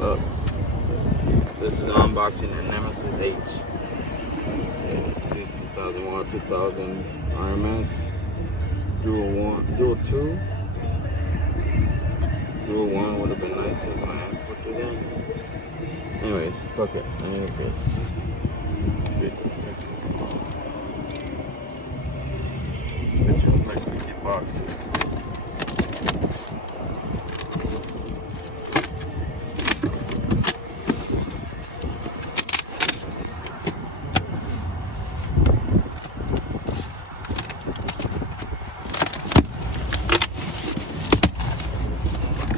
up. This is an unboxing of NEMESIS H. 50,000 watt, 2000 RMS. Dual 2. Dual 1 would have been nicer when I put it in. Anyways, fuck it. I need a bit. It's just like 50 bucks.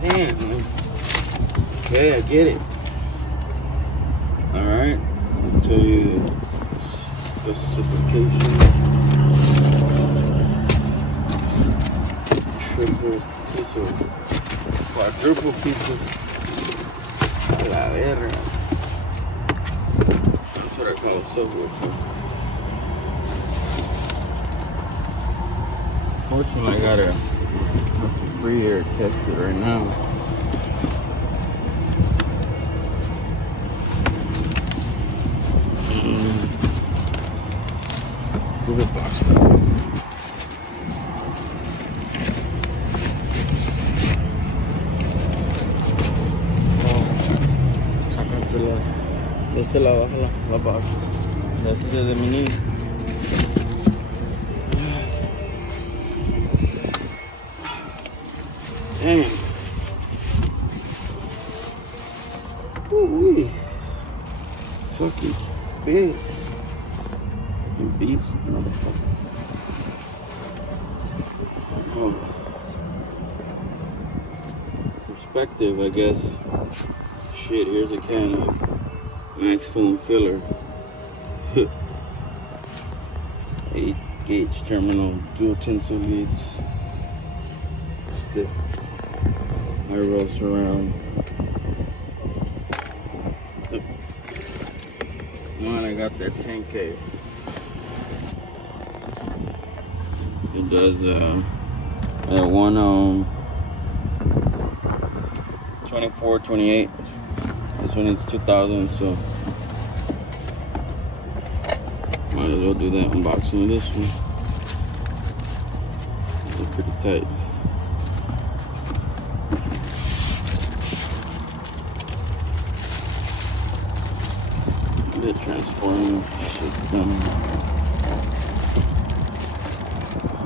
Damn, man. Okay, I get it. Alright, I'll tell you the specifications. Triple piece of quadruple pieces. La verga. That's what I call a subwoofer. Fortunately, I got a free air test it right now. Move it box back. De este lado, bájala, la box. This is the mini. Damn. Ooh-wee. Fucking big. Fucking beast, motherfucker. Oh. Perspective, I guess. Shit, here's a can of Max Foam filler. 8 gauge terminal, dual tinsel leads. Stiff. Air surround. One, I got that 10K. It does at 1 ohm, 24, 28. This one is 2000, so might as well do that unboxing of this one. It's pretty tight. The transformer shit done.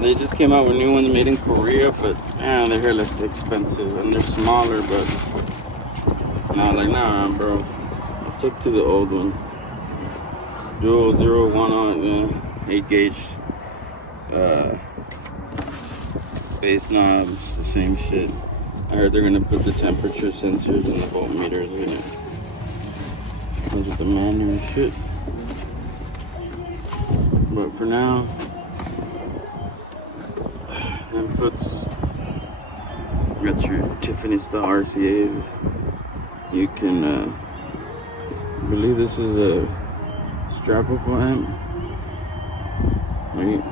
They just came out with new ones made in Korea, but man, they're hella expensive and they're smaller, but nah, bro. I stick to the old one. Dual 0, 1 on, 8 gauge base knobs, the same shit. I heard they're gonna put the temperature sensors and the voltmeters in it. Comes with the manual and shit. But for now, inputs. Got your Tiffany style RCAs. You can, I believe this is a strapable amp. Right?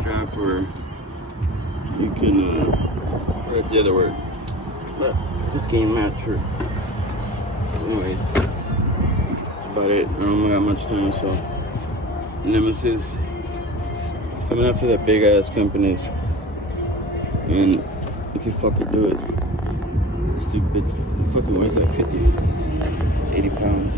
Strap where you can, what's the other word? But this game matcher. Anyways, that's about it. I don't got much time, so NEMESIS. It's coming after that big ass companies, and you can fucking do it. Stupid. Fucking weighs like 50, 80 pounds.